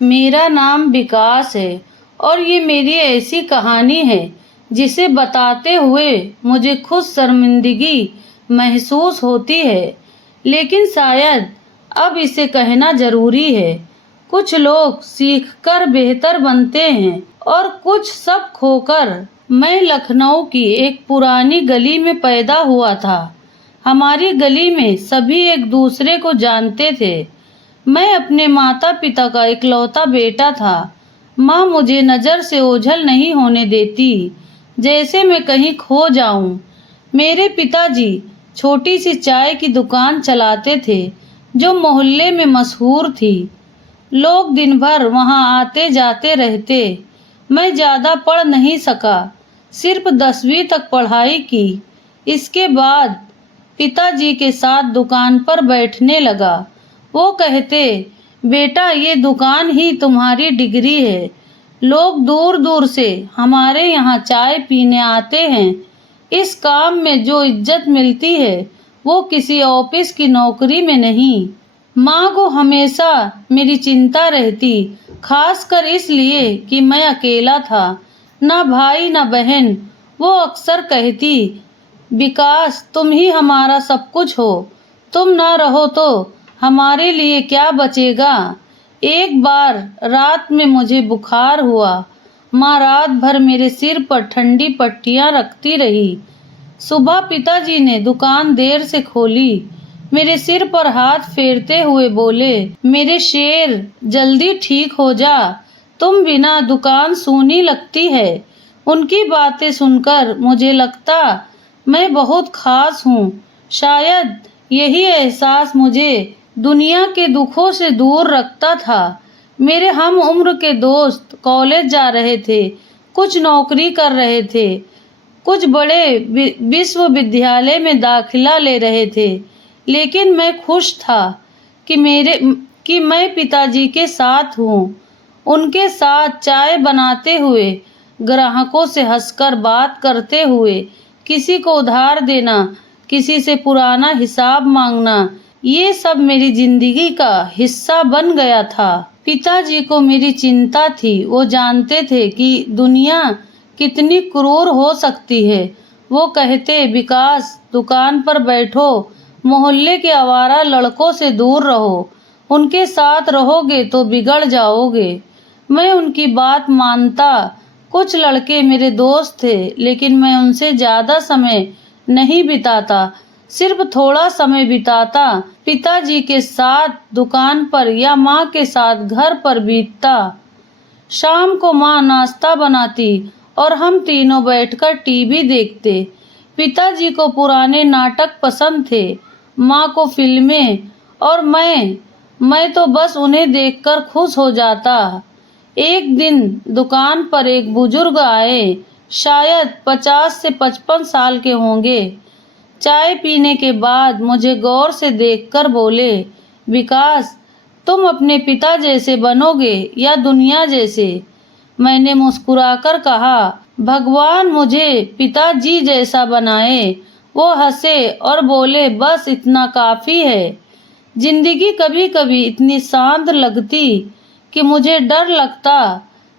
मेरा नाम विकास है और ये मेरी ऐसी कहानी है जिसे बताते हुए मुझे खुद शर्मिंदगी महसूस होती है, लेकिन शायद अब इसे कहना जरूरी है। कुछ लोग सीखकर बेहतर बनते हैं और कुछ सब खोकर। मैं लखनऊ की एक पुरानी गली में पैदा हुआ था। हमारी गली में सभी एक दूसरे को जानते थे। मैं अपने माता पिता का इकलौता बेटा था। माँ मुझे नज़र से ओझल नहीं होने देती, जैसे मैं कहीं खो जाऊं। मेरे पिताजी छोटी सी चाय की दुकान चलाते थे जो मोहल्ले में मशहूर थी। लोग दिन भर वहां आते जाते रहते। मैं ज़्यादा पढ़ नहीं सका, सिर्फ 10वीं तक पढ़ाई की। इसके बाद पिताजी के साथ दुकान पर बैठने लगा। वो कहते, बेटा ये दुकान ही तुम्हारी डिग्री है। लोग दूर दूर से हमारे यहाँ चाय पीने आते हैं। इस काम में जो इज्जत मिलती है वो किसी ऑफिस की नौकरी में नहीं। माँ को हमेशा मेरी चिंता रहती, खासकर इसलिए कि मैं अकेला था, ना भाई ना बहन। वो अक्सर कहती, विकास तुम ही हमारा सब कुछ हो, तुम ना रहो तो हमारे लिए क्या बचेगा। एक बार रात में मुझे बुखार हुआ। माँ रात भर मेरे सिर पर ठंडी पट्टियाँ रखती रही। सुबह पिताजी ने दुकान देर से खोली। मेरे सिर पर हाथ फेरते हुए बोले, मेरे शेर जल्दी ठीक हो जा, तुम बिना दुकान सूनी लगती है। उनकी बातें सुनकर मुझे लगता मैं बहुत खास हूँ। शायद यही एहसास मुझे दुनिया के दुखों से दूर रखता था। मेरे हम उम्र के दोस्त कॉलेज जा रहे थे, कुछ नौकरी कर रहे थे, कुछ बड़े विश्वविद्यालय में दाखिला ले रहे थे, लेकिन मैं खुश था कि मैं पिताजी के साथ हूँ। उनके साथ चाय बनाते हुए, ग्राहकों से हंसकर बात करते हुए, किसी को उधार देना, किसी से पुराना हिसाब मांगना, ये सब मेरी जिंदगी का हिस्सा बन गया था। पिताजी को मेरी चिंता थी। वो जानते थे कि दुनिया कितनी क्रूर हो सकती है। वो कहते, विकास दुकान पर बैठो, मोहल्ले के आवारा लड़कों से दूर रहो, उनके साथ रहोगे तो बिगड़ जाओगे। मैं उनकी बात मानता। कुछ लड़के मेरे दोस्त थे, लेकिन मैं उनसे ज़्यादा समय नहीं बिताता, सिर्फ थोड़ा समय बिताता। पिताजी के साथ दुकान पर या माँ के साथ घर पर बीतता। शाम को माँ नाश्ता बनाती और हम तीनों बैठकर टीवी देखते। पिताजी को पुराने नाटक पसंद थे, माँ को फिल्में, और मैं तो बस उन्हें देखकर खुश हो जाता। एक दिन दुकान पर एक बुजुर्ग आए, शायद 50 से 55 साल के होंगे। चाय पीने के बाद मुझे गौर से देखकर बोले, विकास तुम अपने पिता जैसे बनोगे या दुनिया जैसे। मैंने मुस्कुराकर कहा, भगवान मुझे पिताजी जैसा बनाए। वो हंसे और बोले, बस इतना काफी है। जिंदगी कभी कभी इतनी शांत लगती कि मुझे डर लगता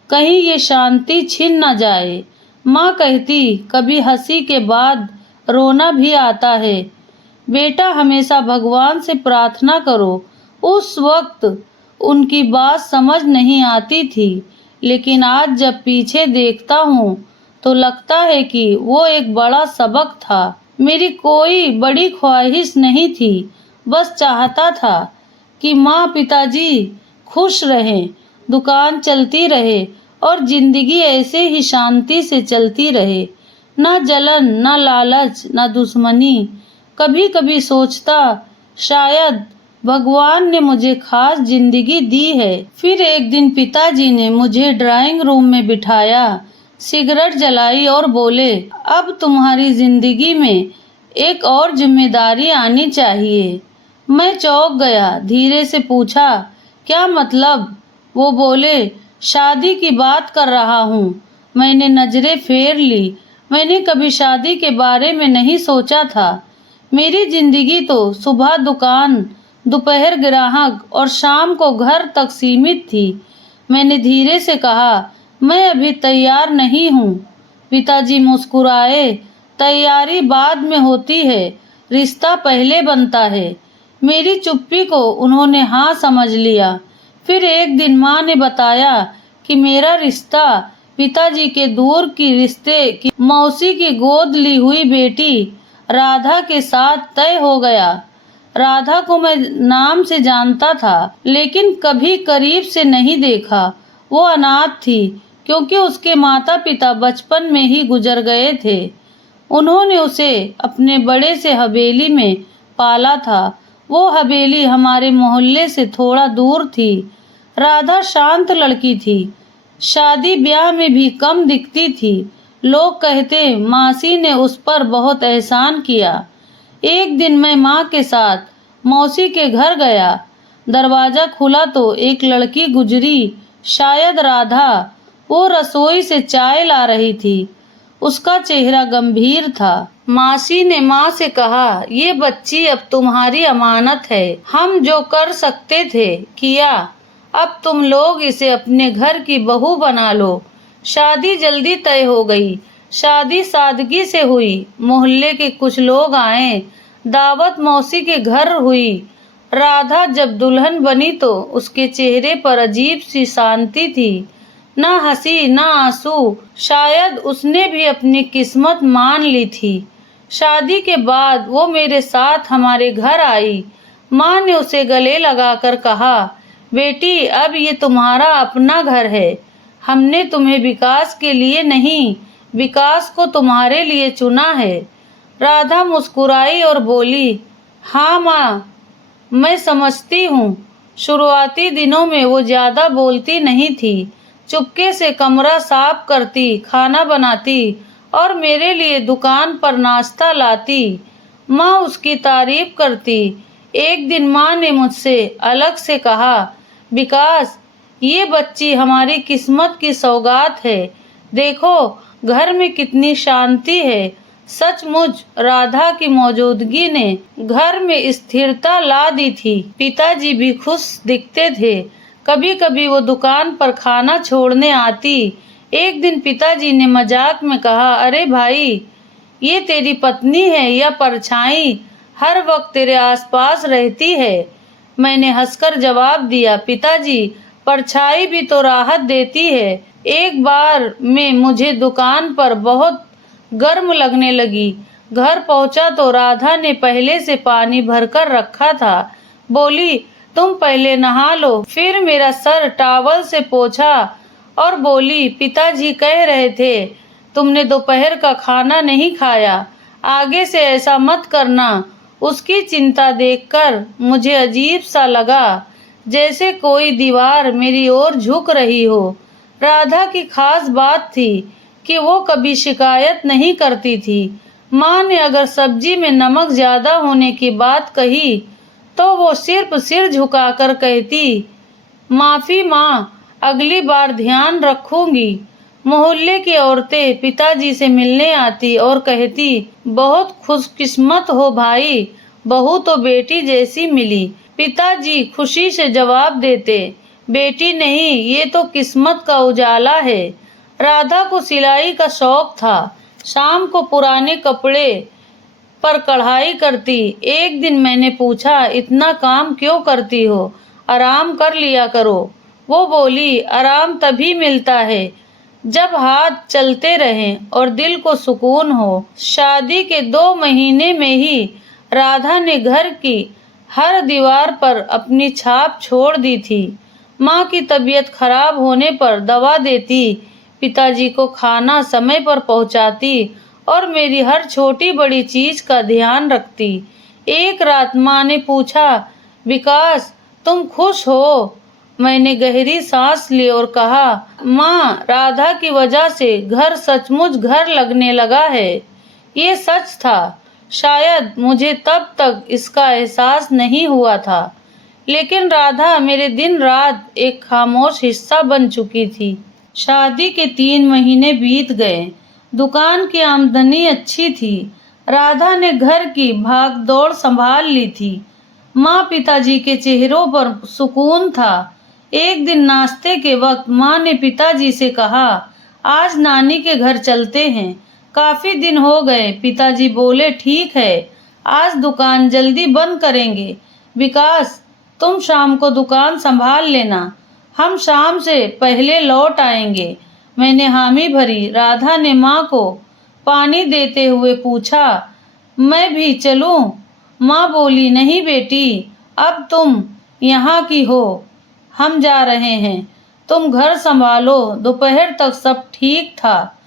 कहीं ये शांति छिन न जाए। माँ कहती, कभी हंसी के बाद रोना भी आता है। बेटा हमेशा भगवान से प्रार्थना करो। उस वक्त उनकी बात समझ नहीं आती थी, लेकिन आज जब पीछे देखता हूँ तो लगता है कि वो एक बड़ा सबक था। मेरी कोई बड़ी ख्वाहिश नहीं थी, बस चाहता था कि माँ पिताजी खुश रहें, दुकान चलती रहे और जिंदगी ऐसे ही शांति से चलती रहे। ना जलन, ना लालच, ना दुश्मनी। कभी कभी सोचता शायद भगवान ने मुझे खास जिंदगी दी है। फिर एक दिन पिताजी ने मुझे ड्राइंग रूम में बिठाया, सिगरेट जलाई और बोले, अब तुम्हारी जिंदगी में एक और जिम्मेदारी आनी चाहिए। मैं चौंक गया, धीरे से पूछा, क्या मतलब? वो बोले, शादी की बात कर रहा हूँ। मैंने नजरें फेर ली। मैंने कभी शादी के बारे में नहीं सोचा था। मेरी जिंदगी तो सुबह दुकान, दोपहर ग्राहक और शाम को घर तक सीमित थी। मैंने धीरे से कहा, मैं अभी तैयार नहीं हूँ। पिताजी मुस्कुराए, तैयारी बाद में होती है, रिश्ता पहले बनता है। मेरी चुप्पी को उन्होंने हाँ समझ लिया। फिर एक दिन माँ ने बताया कि मेरा रिश्ता पिताजी के दूर की रिश्ते की मौसी की गोद ली हुई बेटी राधा के साथ तय हो गया। राधा को मैं नाम से जानता था, लेकिन कभी करीब से नहीं देखा। वो अनाथ थी, क्योंकि उसके माता पिता बचपन में ही गुजर गए थे। उन्होंने उसे अपने बड़े से हवेली में पाला था। वो हवेली हमारे मोहल्ले से थोड़ा दूर थी। राधा शांत लड़की थी, शादी ब्याह में भी कम दिखती थी। लोग कहते मासी ने उस पर बहुत एहसान किया। एक दिन मैं माँ के साथ मौसी के घर गया। दरवाजा खुला तो एक लड़की गुजरी, शायद राधा। वो रसोई से चाय ला रही थी। उसका चेहरा गंभीर था। मासी ने माँ से कहा, ये बच्ची अब तुम्हारी अमानत है। हम जो कर सकते थे किया, अब तुम लोग इसे अपने घर की बहू बना लो। शादी जल्दी तय हो गई। शादी सादगी से हुई। मोहल्ले के कुछ लोग आए। दावत मौसी के घर हुई। राधा जब दुल्हन बनी तो उसके चेहरे पर अजीब सी शांति थी, ना हंसी ना आंसू। शायद उसने भी अपनी किस्मत मान ली थी। शादी के बाद वो मेरे साथ हमारे घर आई। माँ ने उसे गले लगाकर कहा, बेटी अब ये तुम्हारा अपना घर है। हमने तुम्हें विकास के लिए नहीं, विकास को तुम्हारे लिए चुना है। राधा मुस्कुराई और बोली, हाँ माँ, मैं समझती हूँ। शुरुआती दिनों में वो ज्यादा बोलती नहीं थी। चुपके से कमरा साफ करती, खाना बनाती और मेरे लिए दुकान पर नाश्ता लाती। माँ उसकी तारीफ करती। एक दिन माँ ने मुझसे अलग से कहा, विकास, ये बच्ची हमारी किस्मत की सौगात है। देखो घर में कितनी शांति है। सचमुच राधा की मौजूदगी ने घर में स्थिरता ला दी थी। पिताजी भी खुश दिखते थे। कभी कभी वो दुकान पर खाना छोड़ने आती। एक दिन पिताजी ने मजाक में कहा, अरे भाई, ये तेरी पत्नी है या परछाई, हर वक्त तेरे आसपास रहती है। मैंने हंसकर जवाब दिया, पिताजी, परछाई भी तो राहत देती है। एक बार में मुझे दुकान पर बहुत गर्म लगने लगी। घर पहुंचा तो राधा ने पहले से पानी भरकर रखा था। बोली, तुम पहले नहा लो। फिर मेरा सर टॉवल से पोंछा और बोली, पिताजी कह रहे थे तुमने दोपहर का खाना नहीं खाया, आगे से ऐसा मत करना। उसकी चिंता देखकर मुझे अजीब सा लगा, जैसे कोई दीवार मेरी ओर झुक रही हो। राधा की खास बात थी कि वो कभी शिकायत नहीं करती थी। माँ ने अगर सब्जी में नमक ज्यादा होने की बात कही तो वो सिर्फ सिर झुकाकर कहती, माफी माँ, अगली बार ध्यान रखूंगी। मोहल्ले की औरतें पिताजी से मिलने आती और कहती, बहुत खुशकिस्मत हो भाई, बहू तो बेटी जैसी मिली। पिताजी खुशी से जवाब देते, बेटी नहीं, ये तो किस्मत का उजाला है। राधा को सिलाई का शौक था। शाम को पुराने कपड़े पर कढ़ाई करती। एक दिन मैंने पूछा, इतना काम क्यों करती हो, आराम कर लिया करो। वो बोली, आराम तभी मिलता है जब हाथ चलते रहें और दिल को सुकून हो। शादी के 2 महीने में ही राधा ने घर की हर दीवार पर अपनी छाप छोड़ दी थी। माँ की तबीयत खराब होने पर दवा देती, पिताजी को खाना समय पर पहुंचाती और मेरी हर छोटी बड़ी चीज का ध्यान रखती। एक रात माँ ने पूछा, विकास, तुम खुश हो? मैंने गहरी सांस ली और कहा, माँ, राधा की वजह से घर सचमुच घर लगने लगा है। ये सच था। शायद मुझे तब तक इसका एहसास नहीं हुआ था, लेकिन राधा मेरे दिन रात एक खामोश हिस्सा बन चुकी थी। शादी के 3 महीने बीत गए। दुकान की आमदनी अच्छी थी। राधा ने घर की भाग दौड़ संभाल ली थी। माँ पिताजी के चेहरों पर सुकून था। एक दिन नाश्ते के वक्त माँ ने पिताजी से कहा, आज नानी के घर चलते हैं, काफी दिन हो गए। पिताजी बोले, ठीक है, आज दुकान जल्दी बंद करेंगे। विकास, तुम शाम को दुकान संभाल लेना, हम शाम से पहले लौट आएंगे। मैंने हामी भरी। राधा ने माँ को पानी देते हुए पूछा, मैं भी चलूं? माँ बोली, नहीं बेटी, अब तुम यहाँ की हो, हम जा रहे हैं, तुम घर संभालो। दोपहर तक सब ठीक था,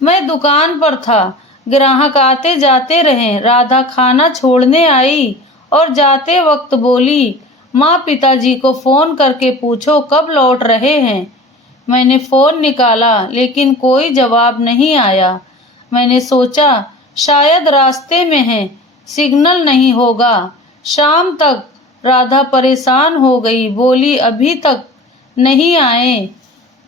मैं दुकान पर था, ग्राहक आते जाते रहे। राधा खाना छोड़ने आई और जाते वक्त बोली, माँ पिताजी को फोन करके पूछो कब लौट रहे हैं। मैंने फोन निकाला लेकिन कोई जवाब नहीं आया। मैंने सोचा शायद रास्ते में है, सिग्नल नहीं होगा। शाम तक राधा परेशान हो गई, बोली, अभी तक नहीं आए,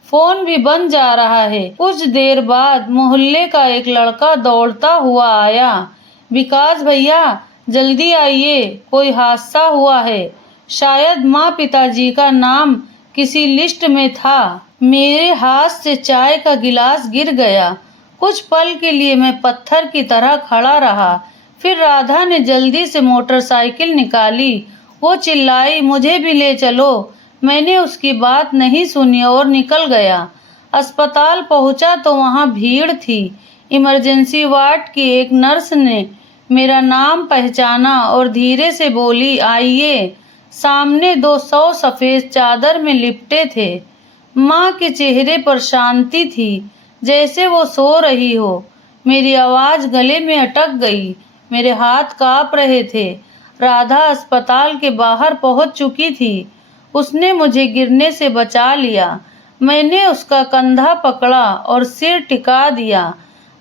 फोन भी बंद जा रहा है। कुछ देर बाद मोहल्ले का एक लड़का दौड़ता हुआ आया, विकास भैया जल्दी आइए, कोई हादसा हुआ है। शायद माँ पिताजी का नाम किसी लिस्ट में था। मेरे हाथ से चाय का गिलास गिर गया। कुछ पल के लिए मैं पत्थर की तरह खड़ा रहा। फिर राधा ने जल्दी से मोटरसाइकिल निकाली। वो चिल्लाई, मुझे भी ले चलो। मैंने उसकी बात नहीं सुनी और निकल गया। अस्पताल पहुंचा तो वहां भीड़ थी। इमरजेंसी वार्ड की एक नर्स ने मेरा नाम पहचाना और धीरे से बोली, आइए। सामने 200 सफेद चादर में लिपटे थे। माँ के चेहरे पर शांति थी, जैसे वो सो रही हो। मेरी आवाज गले में अटक गई, मेरे हाथ कांप रहे थे। राधा अस्पताल के बाहर पहुंच चुकी थी। उसने मुझे गिरने से बचा लिया। मैंने उसका कंधा पकड़ा और सिर टिका दिया।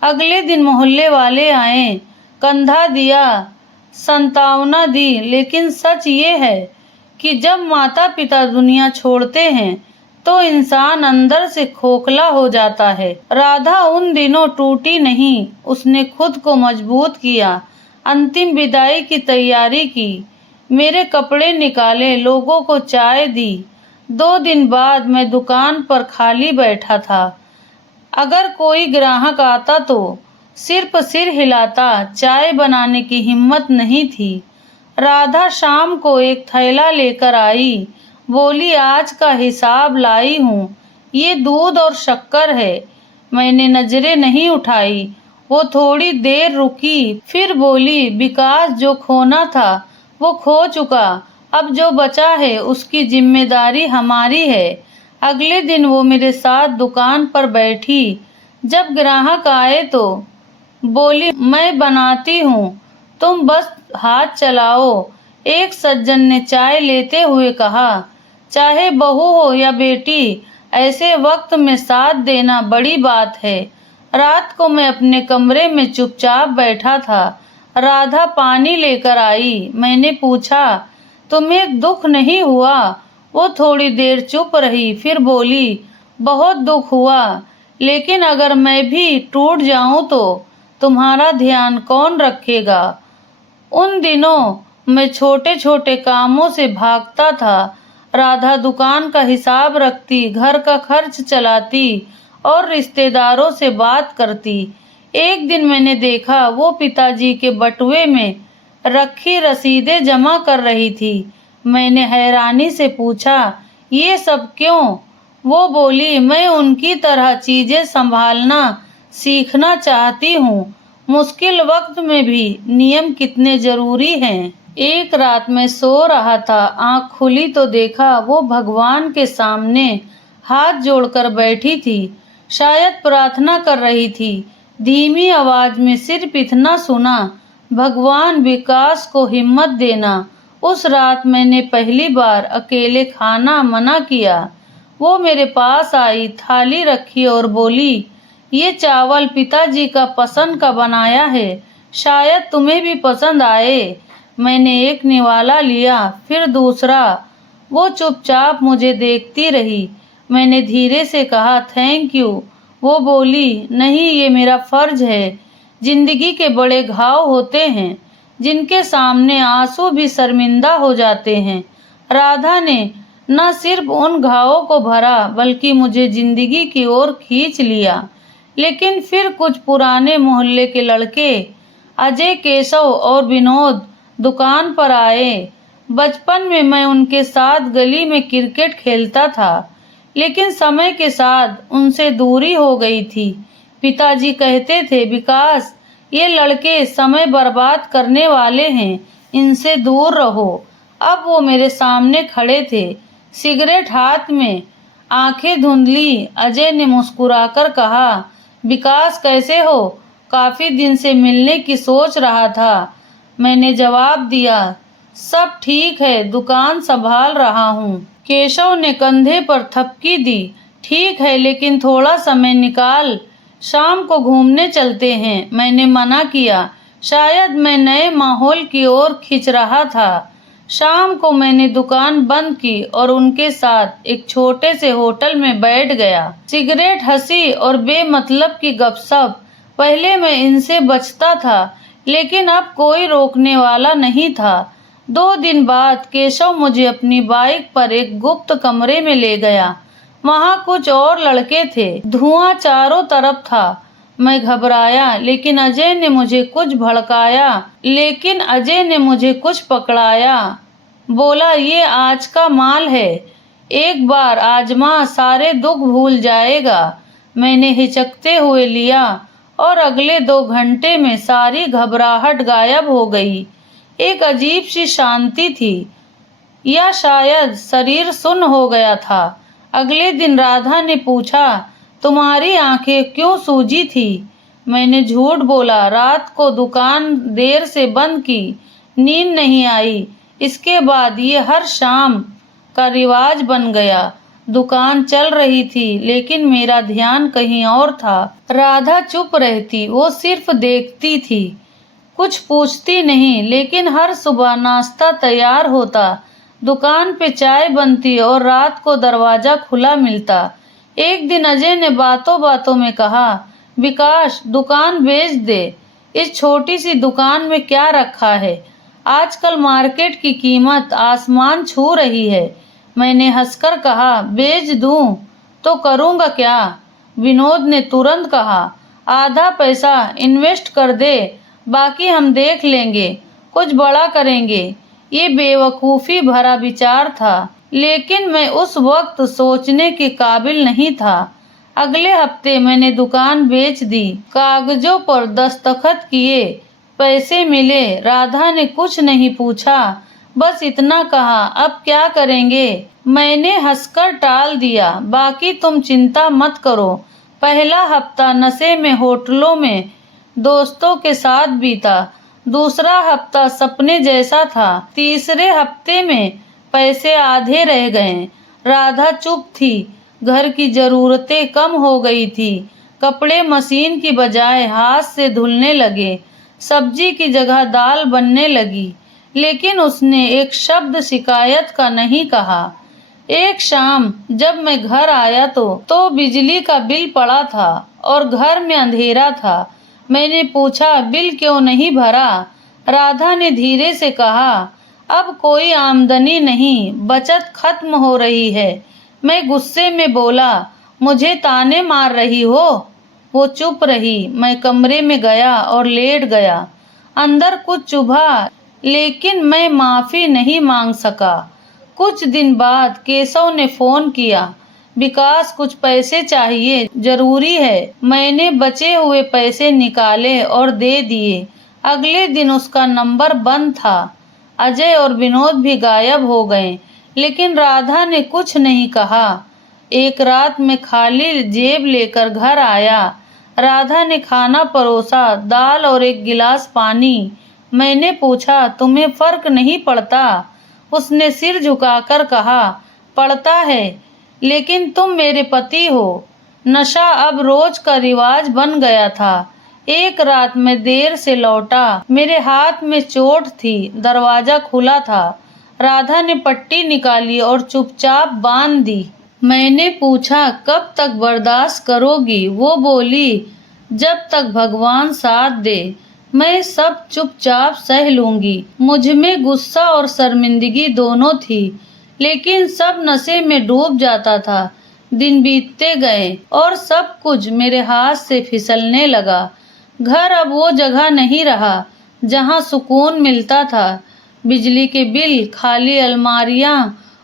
अगले दिन मोहल्ले वाले आए, कंधा दिया, सांत्वना दी। लेकिन सच ये है कि जब माता पिता दुनिया छोड़ते हैं तो इंसान अंदर से खोखला हो जाता है। राधा उन दिनों टूटी नहीं, उसने खुद को मजबूत किया। अंतिम विदाई की तैयारी की, मेरे कपड़े निकाले, लोगों को चाय दी। 2 दिन बाद मैं दुकान पर खाली बैठा था। अगर कोई ग्राहक आता तो सिर्फ सिर हिलाता, चाय बनाने की हिम्मत नहीं थी। राधा शाम को एक थैला लेकर आई, बोली, आज का हिसाब लाई हूँ, ये दूध और शक्कर है। मैंने नजरें नहीं उठाई। वो थोड़ी देर रुकी, फिर बोली, विकास, जो खोना था वो खो चुका, अब जो बचा है उसकी जिम्मेदारी हमारी है। अगले दिन वो मेरे साथ दुकान पर बैठी। जब ग्राहक आए तो बोली, मैं बनाती हूँ, तुम बस हाथ चलाओ। एक सज्जन ने चाय लेते हुए कहा, चाहे बहू हो या बेटी, ऐसे वक्त में साथ देना बड़ी बात है। रात को मैं अपने कमरे में चुपचाप बैठा था। राधा पानी लेकर आई। मैंने पूछा, तुम्हें दुख नहीं हुआ? वो थोड़ी देर चुप रही, फिर बोली, बहुत दुख हुआ, लेकिन अगर मैं भी टूट जाऊं तो तुम्हारा ध्यान कौन रखेगा? उन दिनों मैं छोटे छोटे कामों से भागता था। राधा दुकान का हिसाब रखती, घर का खर्च चलाती और रिश्तेदारों से बात करती। एक दिन मैंने देखा वो पिताजी के बटुए में रखी रसीदें जमा कर रही थी। मैंने हैरानी से पूछा, ये सब क्यों? वो बोली, मैं उनकी तरह चीजें संभालना सीखना चाहती हूँ। मुश्किल वक्त में भी नियम कितने जरूरी हैं। एक रात मैं सो रहा था, आंख खुली तो देखा वो भगवान के सामने हाथ जोड़कर बैठी थी, शायद प्रार्थना कर रही थी। धीमी आवाज में सिर्फ इतना सुना, भगवान, विकास को हिम्मत देना। उस रात मैंने पहली बार अकेले खाना मना किया। वो मेरे पास आई, थाली रखी और बोली, ये चावल पिताजी का पसंद का बनाया है, शायद तुम्हें भी पसंद आए। मैंने एक निवाला लिया, फिर दूसरा। वो चुपचाप मुझे देखती रही। मैंने धीरे से कहा, थैंक यू। वो बोली, नहीं, ये मेरा फर्ज है। जिंदगी के बड़े घाव होते हैं जिनके सामने आंसू भी शर्मिंदा हो जाते हैं। राधा ने न सिर्फ उन घावों को भरा बल्कि मुझे जिंदगी की ओर खींच लिया। लेकिन फिर कुछ पुराने मोहल्ले के लड़के अजय, केशव और विनोद दुकान पर आए। बचपन में मैं उनके साथ गली में क्रिकेट खेलता था, लेकिन समय के साथ उनसे दूरी हो गई थी। पिताजी कहते थे, विकास, ये लड़के समय बर्बाद करने वाले हैं, इनसे दूर रहो। अब वो मेरे सामने खड़े थे, सिगरेट हाथ में, आंखें धुंधली। अजय ने मुस्कुराकर कहा, विकास कैसे हो? काफी दिन से मिलने की सोच रहा था। मैंने जवाब दिया, सब ठीक है, दुकान संभाल रहा हूँ। केशव ने कंधे पर थपकी दी, ठीक है, लेकिन थोड़ा समय निकाल, शाम को घूमने चलते हैं। मैंने मना किया, शायद मैं नए माहौल की ओर खिंच रहा था। शाम को मैंने दुकान बंद की और उनके साथ एक छोटे से होटल में बैठ गया। सिगरेट, हंसी और बेमतलब की गपशप। पहले मैं इनसे बचता था, लेकिन अब कोई रोकने वाला नहीं था। 2 दिन बाद केशव मुझे अपनी बाइक पर एक गुप्त कमरे में ले गया। वहां कुछ और लड़के थे, धुआं चारों तरफ था। मैं घबराया, लेकिन अजय ने मुझे कुछ पकड़ाया। बोला, ये आज का माल है, एक बार आजमा, सारे दुख भूल जाएगा। मैंने हिचकते हुए लिया और अगले 2 घंटे में सारी घबराहट गायब हो गई। एक अजीब सी शांति थी, या शायद शरीर सुन्न हो गया था। अगले दिन राधा ने पूछा, तुम्हारी आंखें क्यों सूजी थी? मैंने झूठ बोला, रात को दुकान देर से बंद की, नींद नहीं आई। इसके बाद ये हर शाम का रिवाज बन गया। दुकान चल रही थी, लेकिन मेरा ध्यान कहीं और था। राधा चुप रहती, वो सिर्फ देखती थी, कुछ पूछती नहीं। लेकिन हर सुबह नाश्ता तैयार होता, दुकान पे चाय बनती और रात को दरवाजा खुला मिलता। एक दिन अजय ने बातों बातों में कहा, विकास, दुकान बेच दे। इस छोटी सी दुकान में क्या रखा है? आजकल मार्केट की कीमत आसमान छू रही है। मैंने हंसकर कहा, बेच दूं तो करूंगा क्या? विनोद ने तुरंत कहा, आधा पैसा इन्वेस्ट कर दे, बाकी हम देख लेंगे, कुछ बड़ा करेंगे। ये बेवकूफ़ी भरा विचार था, लेकिन मैं उस वक्त सोचने के काबिल नहीं था। अगले हफ्ते मैंने दुकान बेच दी, कागजों पर दस्तखत किए, पैसे मिले। राधा ने कुछ नहीं पूछा, बस इतना कहा, अब क्या करेंगे? मैंने हंसकर टाल दिया, बाकी तुम चिंता मत करो। पहला हफ्ता नशे में, होटलों में, दोस्तों के साथ बीता। दूसरा हफ्ता सपने जैसा था। तीसरे हफ्ते में पैसे आधे रह गए। राधा चुप थी, घर की जरूरतें कम हो गई थी। कपड़े मशीन की बजाय हाथ से धुलने लगे, सब्जी की जगह दाल बनने लगी। लेकिन उसने एक शब्द शिकायत का नहीं कहा। एक शाम जब मैं घर आया तो बिजली का बिल पड़ा था और घर में अंधेरा था। मैंने पूछा, बिल क्यों नहीं भरा? राधा ने धीरे से कहा, अब कोई आमदनी नहीं, बचत खत्म हो रही है। मैं गुस्से में बोला, मुझे ताने मार रही हो? वो चुप रही। मैं कमरे में गया और लेट गया। अंदर कुछ चुभा, लेकिन मैं माफी नहीं मांग सका। कुछ दिन बाद केशव ने फोन किया, विकास, कुछ पैसे चाहिए, जरूरी है। मैंने बचे हुए पैसे निकाले और दे दिए। अगले दिन उसका नंबर बंद था। अजय और विनोद भी गायब हो गए, लेकिन राधा ने कुछ नहीं कहा। एक रात मैं खाली जेब लेकर घर आया। राधा ने खाना परोसा, दाल और एक गिलास पानी। मैंने पूछा, तुम्हें फर्क नहीं पड़ता? उसने सिर झुकाकर कहा, पड़ता है, लेकिन तुम मेरे पति हो। नशा अब रोज का रिवाज बन गया था। एक रात मैं देर से लौटा, मेरे हाथ में चोट थी, दरवाजा खुला था। राधा ने पट्टी निकाली और चुपचाप बांध दी। मैंने पूछा, कब तक बर्दाश्त करोगी? वो बोली, जब तक भगवान साथ दे। मैं सब चुपचाप सह लूंगी। मुझ में गुस्सा और शर्मिंदगी दोनों थी, लेकिन सब नशे में डूब जाता था। दिन बीतते गए और सब कुछ मेरे हाथ से फिसलने लगा। घर अब वो जगह नहीं रहा जहाँ सुकून मिलता था। बिजली के बिल, खाली अलमारियाँ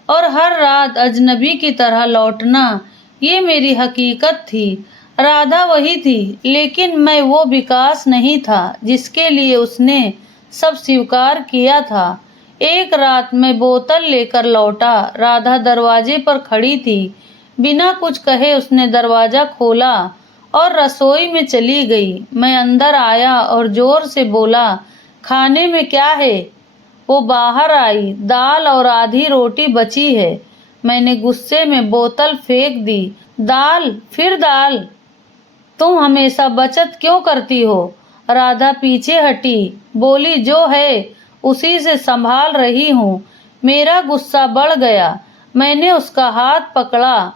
और हर रात अजनबी की तरह लौटना, ये मेरी हकीकत थी। राधा वही थी, लेकिन मैं वो विकास नहीं था जिसके लिए उसने सब स्वीकार किया था। एक रात मैं बोतल लेकर लौटा। राधा दरवाजे पर खड़ी थी। बिना कुछ कहे उसने दरवाजा खोला और रसोई में चली गई। मैं अंदर आया और जोर से बोला, खाने में क्या है? वो बाहर आई। दाल और आधी रोटी बची है। मैंने गुस्से में बोतल फेंक दी। दाल, फिर दाल? तुम हमेशा बचत क्यों करती हो? राधा पीछे हटी, बोली, जो है उसी से संभाल रही हूँ। मेरा गुस्सा बढ़ गया। मैंने उसका हाथ पकड़ा।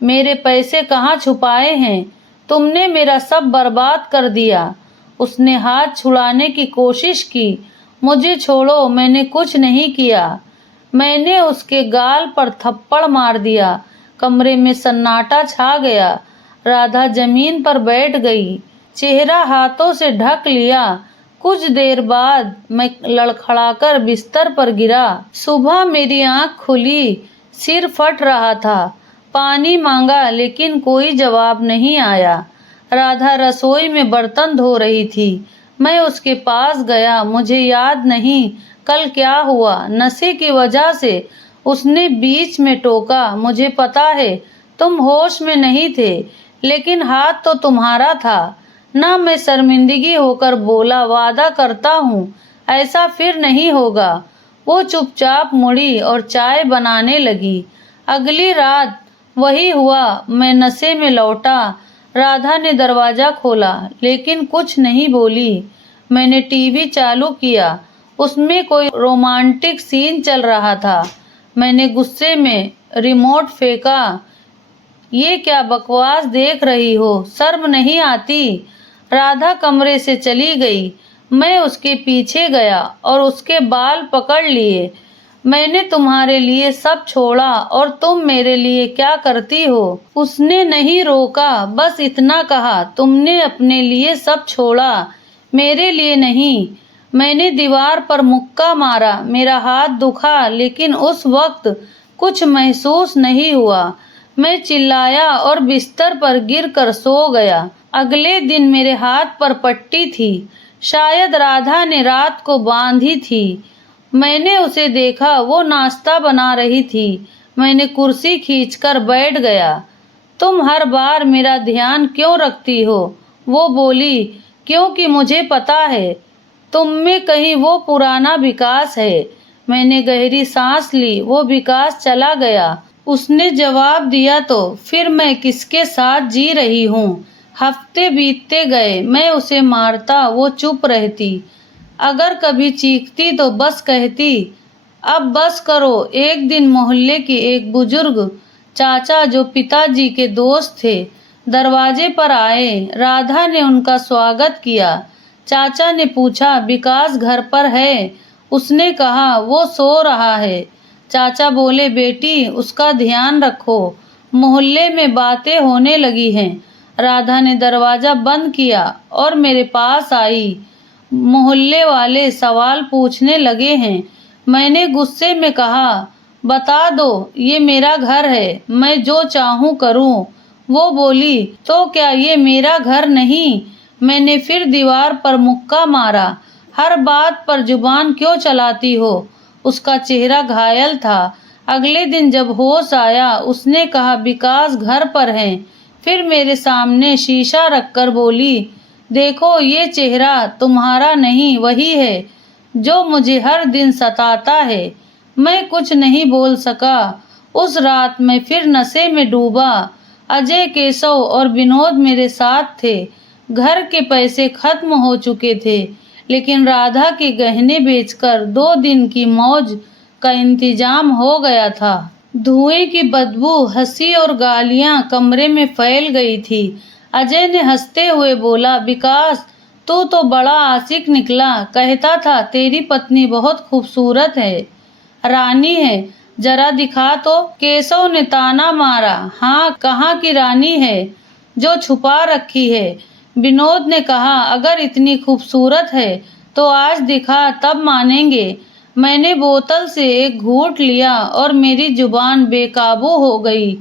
मेरे पैसे कहाँ छुपाए हैं? तुमने मेरा सब बर्बाद कर दिया। उसने हाथ छुड़ाने की कोशिश की। मुझे छोड़ो, मैंने कुछ नहीं किया। मैंने उसके गाल पर थप्पड़ मार दिया। कमरे में सन्नाटा छा गया। राधा जमीन पर बैठ गई, चेहरा हाथों से ढक लिया। कुछ देर बाद मैं लड़खड़ाकर बिस्तर पर गिरा। सुबह मेरी आंख खुली, सिर फट रहा था। पानी मांगा लेकिन कोई जवाब नहीं आया। राधा रसोई में बर्तन धो रही थी। मैं उसके पास गया। मुझे याद नहीं कल क्या हुआ। नशे की वजह से उसने बीच में टोका, मुझे पता है तुम होश में नहीं थे, लेकिन हाथ तो तुम्हारा था ना। मैं शर्मिंदगी होकर बोला, वादा करता हूँ ऐसा फिर नहीं होगा। वो चुपचाप मुड़ी और चाय बनाने लगी। अगली रात वही हुआ। मैं नशे में लौटा। राधा ने दरवाजा खोला लेकिन कुछ नहीं बोली। मैंने टीवी चालू किया। उसमें कोई रोमांटिक सीन चल रहा था। मैंने गुस्से में रिमोट फेंका। ये क्या बकवास देख रही हो? शर्म नहीं आती? राधा कमरे से चली गई। मैं उसके पीछे गया और उसके बाल पकड़ लिए। मैंने तुम्हारे लिए सब छोड़ा और तुम मेरे लिए क्या करती हो? उसने नहीं रोका, बस इतना कहा, तुमने अपने लिए सब छोड़ा, मेरे लिए नहीं। मैंने दीवार पर मुक्का मारा। मेरा हाथ दुखा लेकिन उस वक्त कुछ महसूस नहीं हुआ। मैं चिल्लाया और बिस्तर पर गिरकर सो गया। अगले दिन मेरे हाथ पर पट्टी थी। शायद राधा ने रात को बांधी थी। मैंने उसे देखा, वो नाश्ता बना रही थी। मैंने कुर्सी खींचकर बैठ गया। तुम हर बार मेरा ध्यान क्यों रखती हो? वो बोली, क्योंकि मुझे पता है तुम में कहीं वो पुराना विकास है। मैंने गहरी सांस ली। वो विकास चला गया। उसने जवाब दिया तो फिर मैं किसके साथ जी रही हूँ? हफ्ते बीतते गए। मैं उसे मारता, वो चुप रहती। अगर कभी चीखती तो बस कहती, अब बस करो। एक दिन मोहल्ले की एक बुजुर्ग चाचा, जो पिताजी के दोस्त थे, दरवाजे पर आए। राधा ने उनका स्वागत किया। चाचा ने पूछा, विकास घर पर है? उसने कहा, वो सो रहा है। चाचा बोले, बेटी उसका ध्यान रखो, मोहल्ले में बातें होने लगी हैं। राधा ने दरवाजा बंद किया और मेरे पास आई। मोहल्ले वाले सवाल पूछने लगे हैं। मैंने गुस्से में कहा, बता दो, ये मेरा घर है, मैं जो चाहूँ करूँ। वो बोली, तो क्या ये मेरा घर नहीं? मैंने फिर दीवार पर मुक्का मारा। हर बात पर जुबान क्यों चलाती हो? उसका चेहरा घायल था। अगले दिन जब होश आया, उसने कहा, विकास घर पर है। फिर मेरे सामने शीशा रखकर बोली, देखो ये चेहरा तुम्हारा नहीं, वही है जो मुझे हर दिन सताता है। मैं कुछ नहीं बोल सका। उस रात मैं फिर नशे में डूबा। अजय, केशव और विनोद मेरे साथ थे। घर के पैसे खत्म हो चुके थे, लेकिन राधा के गहने बेचकर 2 दिन की मौज का इंतजाम हो गया था। धुएं की बदबू, हंसी और गालियां कमरे में फैल गई थी। अजय ने हंसते हुए बोला, विकास तू तो बड़ा आशिक निकला। कहता था तेरी पत्नी बहुत खूबसूरत है, रानी है। जरा दिखा तो। केशव ने ताना मारा, हाँ कहाँ की रानी है जो छुपा रखी है। विनोद ने कहा, अगर इतनी खूबसूरत है तो आज दिखा तब मानेंगे। मैंने बोतल से एक घूंट लिया और मेरी जुबान बेकाबू हो गई।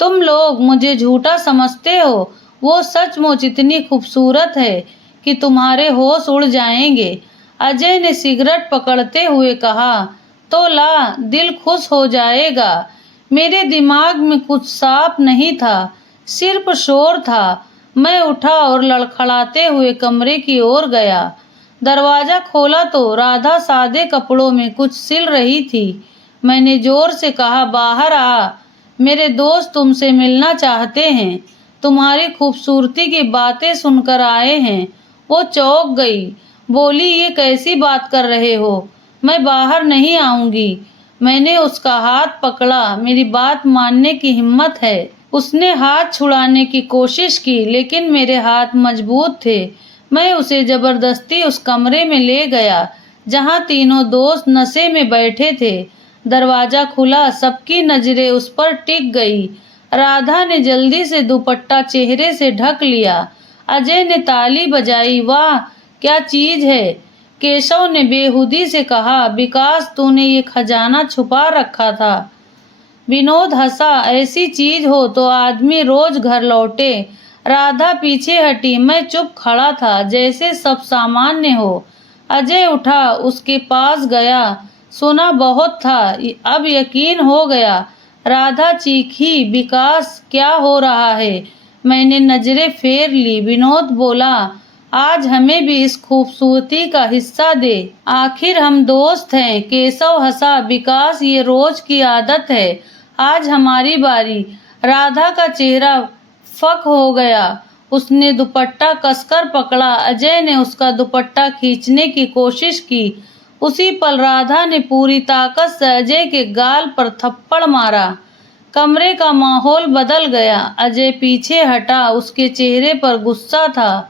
तुम लोग मुझे झूठा समझते हो, वो सचमुच इतनी खूबसूरत है कि तुम्हारे होश उड़ जाएंगे। अजय ने सिगरेट पकड़ते हुए कहा, तो ला, दिल खुश हो जाएगा। मेरे दिमाग में कुछ साफ नहीं था, सिर्फ शोर था। मैं उठा और लड़खड़ाते हुए कमरे की ओर गया। दरवाजा खोला तो राधा सादे कपड़ों में कुछ सिल रही थी। मैंने जोर से कहा, बाहर आ, मेरे दोस्त तुमसे मिलना चाहते हैं, तुम्हारी खूबसूरती की बातें सुनकर आए हैं। वो चौंक गई, बोली, ये कैसी बात कर रहे हो, मैं बाहर नहीं आऊंगी। मैंने उसका हाथ पकड़ा, मेरी बात मानने की हिम्मत है। उसने हाथ छुड़ाने की कोशिश की, लेकिन मेरे हाथ मजबूत थे। मैं उसे जबरदस्ती उस कमरे में ले गया जहां तीनों दोस्त नशे में बैठे थे। दरवाजा खुला, सबकी नजरें उस पर टिक गई। राधा ने जल्दी से दुपट्टा चेहरे से ढक लिया। अजय ने ताली बजाई, वाह क्या चीज है। केशव ने बेहुदी से कहा, विकास तूने ये खजाना छुपा रखा था। विनोद हंसा, ऐसी चीज हो तो आदमी रोज घर लौटे। राधा पीछे हटी, मैं चुप खड़ा था जैसे सब सामान्य हो। अजय उठा, उसके पास गया, सुना बहुत था, अब यकीन हो गया। राधा चीखी, विकास क्या हो रहा है। मैंने नजरें फेर ली। विनोद बोला, आज हमें भी इस खूबसूरती का हिस्सा दे, आखिर हम दोस्त हैं। केशव हंसा, विकास ये रोज की आदत है, आज हमारी बारी। राधा का चेहरा फक हो गया, उसने दुपट्टा कसकर पकड़ा। अजय ने उसका दुपट्टा खींचने की कोशिश की। उसी पल राधा ने पूरी ताकत से अजय के गाल पर थप्पड़ मारा। कमरे का माहौल बदल गया। अजय पीछे हटा, उसके चेहरे पर गुस्सा था।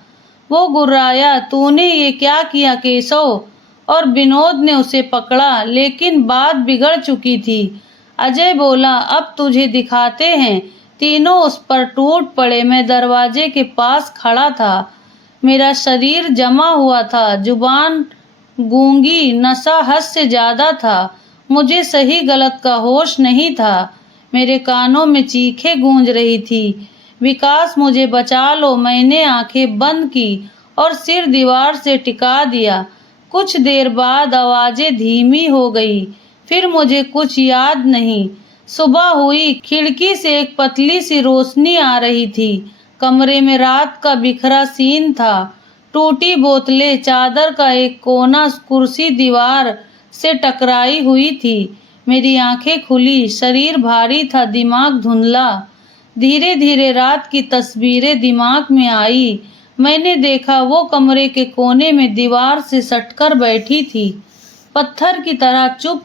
वो गुर्राया, तूने ये क्या किया केशव। और विनोद ने उसे पकड़ा, लेकिन बात बिगड़ चुकी थी। अजय बोला, अब तुझे दिखाते हैं। तीनों उस पर टूट पड़े। मैं दरवाजे के पास खड़ा था, मेरा शरीर जमा हुआ था, जुबान गूंगी, नशा हद से ज्यादा था। मुझे सही गलत का होश नहीं था। मेरे कानों में चीखें गूंज रही थी, विकास मुझे बचा लो। मैंने आंखें बंद की और सिर दीवार से टिका दिया। कुछ देर बाद आवाजें धीमी हो गई, फिर मुझे कुछ याद नहीं। सुबह हुई, खिड़की से एक पतली सी रोशनी आ रही थी। कमरे में रात का बिखरा सीन था, टूटी बोतलें, चादर का एक कोना, कुर्सी दीवार से टकराई हुई थी। मेरी आंखें खुली, शरीर भारी था, दिमाग धुंधला। धीरे धीरे रात की तस्वीरें दिमाग में आई। मैंने देखा वो कमरे के कोने में दीवार से सटकर बैठी थी, पत्थर की तरह चुप।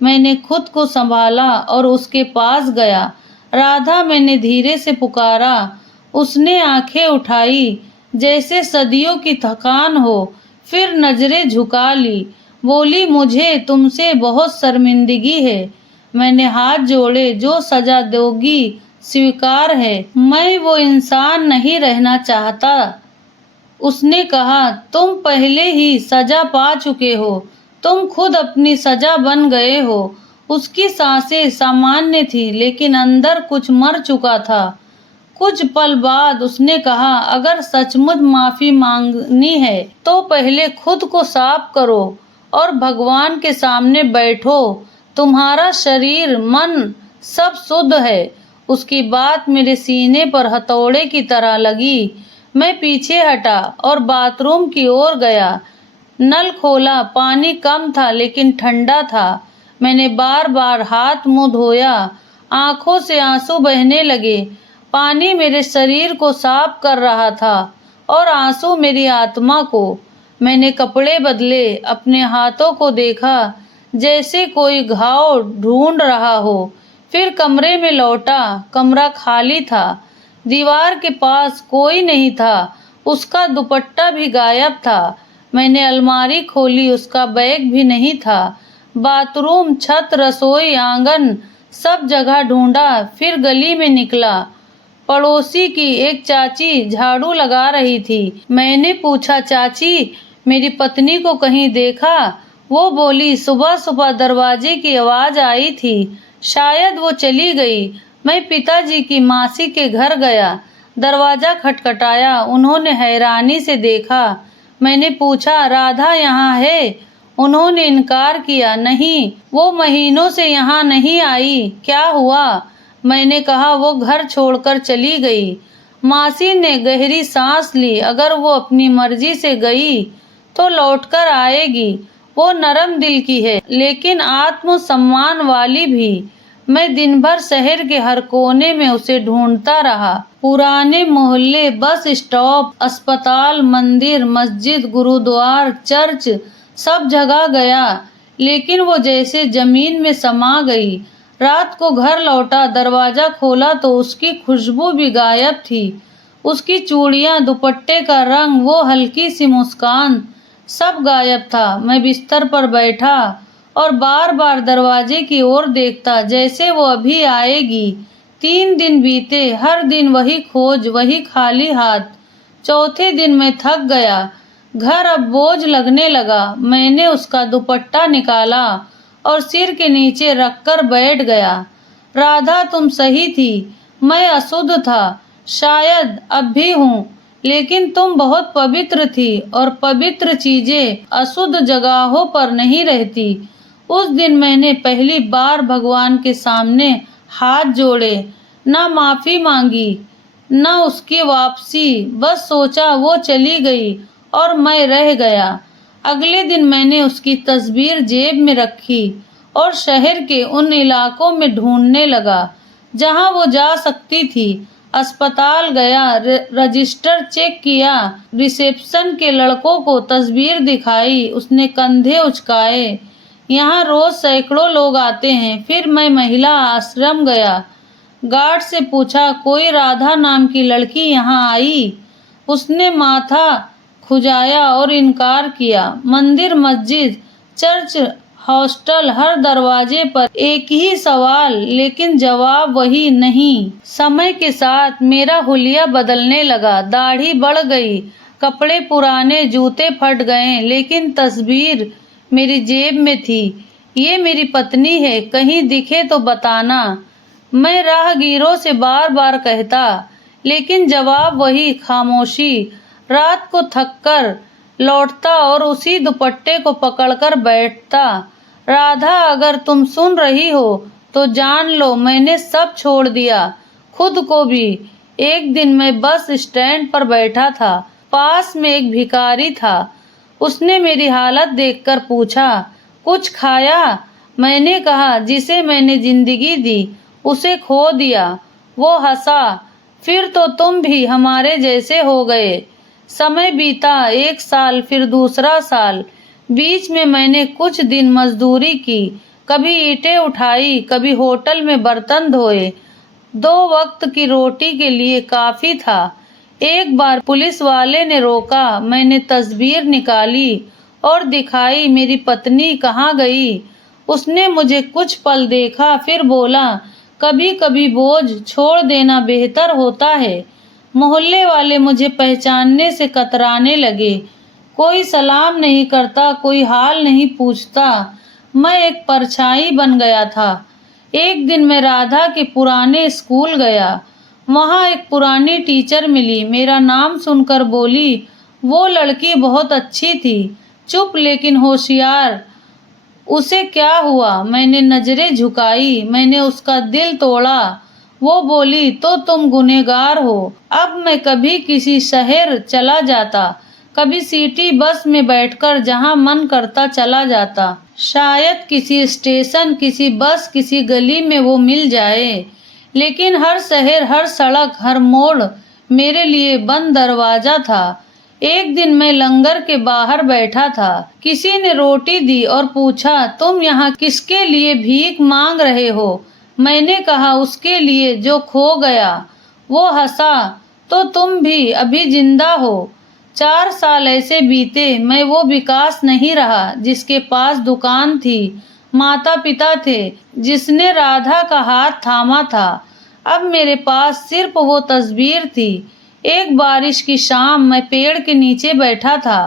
मैंने खुद को संभाला और उसके पास गया। राधा, मैंने धीरे से पुकारा। उसने आंखें उठाई जैसे सदियों की थकान हो, फिर नजरें झुका ली। बोली, मुझे तुमसे बहुत शर्मिंदगी है। मैंने हाथ जोड़े, जो सजा दोगी स्वीकार है, मैं वो इंसान नहीं रहना चाहता। उसने कहा, तुम पहले ही सजा पा चुके हो, तुम खुद अपनी सजा बन गए हो। उसकी सांसें सामान्य थी, लेकिन अंदर कुछ मर चुका था। कुछ पल बाद उसने कहा, अगर सचमुच माफी मांगनी है तो पहले खुद को साफ करो और भगवान के सामने बैठो। तुम्हारा शरीर मन सब शुद्ध है। उसकी बात मेरे सीने पर हथौड़े की तरह लगी। मैं पीछे हटा और बाथरूम की ओर गया। नल खोला, पानी कम था लेकिन ठंडा था। मैंने बार बार हाथ मुंह धोया, आंखों से आंसू बहने लगे। पानी मेरे शरीर को साफ कर रहा था और आंसू मेरी आत्मा को। मैंने कपड़े बदले, अपने हाथों को देखा जैसे कोई घाव ढूंढ रहा हो। फिर कमरे में लौटा, कमरा खाली था, दीवार के पास कोई नहीं था, उसका दुपट्टा भी गायब था। मैंने अलमारी खोली, उसका बैग भी नहीं था। बाथरूम, छत, रसोई, आंगन, सब जगह ढूंढा, फिर गली में निकला। पड़ोसी की एक चाची झाड़ू लगा रही थी। मैंने पूछा, चाची, मेरी पत्नी को कहीं देखा? वो बोली, सुबह सुबह दरवाजे की आवाज आई थी, शायद वो चली गई। मैं पिताजी की मासी के घर गया, दरवाजा खटखटाया, उन्होंने हैरानी से देखा। मैंने पूछा, राधा यहाँ है? उन्होंने इनकार किया, नहीं, वो महीनों से यहाँ नहीं आई। क्या हुआ? मैंने कहा, वो घर छोड़कर चली गई। मासी ने गहरी सांस ली। अगर वो अपनी मर्जी से गई तो लौटकर आएगी। वो नरम दिल की है, लेकिन आत्मसम्मान वाली भी। मैं दिन भर शहर के हर कोने में उसे ढूंढता रहा। पुराने मोहल्ले, बस स्टॉप, अस्पताल, मंदिर, मस्जिद, गुरुद्वार, चर्च, सब जगह गया, लेकिन वो जैसे जमीन में समा गई। रात को घर लौटा, दरवाजा खोला तो उसकी खुशबू भी गायब थी। उसकी चूड़ियां, दुपट्टे का रंग, वो हल्की सी मुस्कान, सब गायब था। मैं बिस्तर पर बैठा और बार बार दरवाजे की ओर देखता, जैसे वो अभी आएगी। 3 दिन बीते, हर दिन वही खोज, वही खाली हाथ। चौथे दिन मैं थक गया, घर अब बोझ लगने लगा। मैंने उसका दुपट्टा निकाला और सिर के नीचे रखकर बैठ गया। राधा, तुम सही थी, मैं अशुद्ध था, शायद अब भी हूँ, लेकिन तुम बहुत पवित्र थी, और पवित्र चीजें अशुद्ध जगहों पर नहीं रहती। उस दिन मैंने पहली बार भगवान के सामने हाथ जोड़े, न माफी मांगी, न उसकी वापसी, बस सोचा वो चली गई और मैं रह गया। अगले दिन मैंने उसकी तस्वीर जेब में रखी और शहर के उन इलाकों में ढूंढने लगा जहां वो जा सकती थी। अस्पताल गया, रजिस्टर चेक किया, रिसेप्शन के लड़कों को तस्वीर दिखाई, उसने कंधे उचकाए। यहाँ रोज सैकड़ों लोग आते हैं। फिर मैं महिला आश्रम गया, गार्ड से पूछा, कोई राधा नाम की लड़की यहाँ आई? उसने माथा खुजाया और इनकार किया। मंदिर, मस्जिद, चर्च, हॉस्टल, हर दरवाजे पर एक ही सवाल, लेकिन जवाब वही, नहीं। समय के साथ मेरा हुलिया बदलने लगा, दाढ़ी बढ़ गई, कपड़े पुराने, जूते फट गए, लेकिन तस्वीर मेरी जेब में थी। ये मेरी पत्नी है, कहीं दिखे तो बताना, मैं राहगीरों से बार बार कहता, लेकिन जवाब वही, खामोशी। रात को थककर लौटता और उसी दुपट्टे को पकड़कर बैठता। राधा, अगर तुम सुन रही हो तो जान लो, मैंने सब छोड़ दिया, खुद को भी। एक दिन मैं बस स्टैंड पर बैठा था, पास में एक भिखारी था। उसने मेरी हालत देखकर पूछा, कुछ खाया? मैंने कहा, जिसे मैंने जिंदगी दी उसे खो दिया। वो हंसा, फिर तो तुम भी हमारे जैसे हो गए। समय बीता, 1 साल, फिर दूसरा साल। बीच में मैंने कुछ दिन मजदूरी की, कभी ईंटें उठाई, कभी होटल में बर्तन धोए। 2 वक्त की रोटी के लिए काफी था। एक बार पुलिस वाले ने रोका, मैंने तस्वीर निकाली और दिखाई, मेरी पत्नी कहाँ गई? उसने मुझे कुछ पल देखा, फिर बोला, कभी कभी बोझ छोड़ देना बेहतर होता है। मोहल्ले वाले मुझे पहचानने से कतराने लगे। कोई सलाम नहीं करता, कोई हाल नहीं पूछता। मैं एक परछाई बन गया था। एक दिन मैं राधा के पुराने स्कूल गया। वहाँ एक पुरानी टीचर मिली। मेरा नाम सुनकर बोली, वो लड़की बहुत अच्छी थी, चुप लेकिन होशियार। उसे क्या हुआ? मैंने नजरें झुकाई। मैंने उसका दिल तोड़ा। वो बोली, तो तुम गुनहगार हो। अब मैं कभी किसी शहर चला जाता, कभी सिटी बस में बैठकर जहां मन करता चला जाता। शायद किसी स्टेशन, किसी बस, किसी गली में वो मिल जाए। लेकिन हर शहर, हर सड़क, हर मोड़ मेरे लिए बंद दरवाजा था। एक दिन मैं लंगर के बाहर बैठा था। किसी ने रोटी दी और पूछा, तुम यहाँ किसके लिए भीख मांग रहे हो? मैंने कहा, उसके लिए जो खो गया। वो हंसा, तो तुम भी अभी जिंदा हो। 4 साल ऐसे बीते। मैं वो विकास नहीं रहा जिसके पास दुकान थी, माता पिता थे जिसने राधा का हाथ थामा था। अब मेरे पास सिर्फ वो तस्वीर थी। एक बारिश की शाम मैं पेड़ के नीचे बैठा था।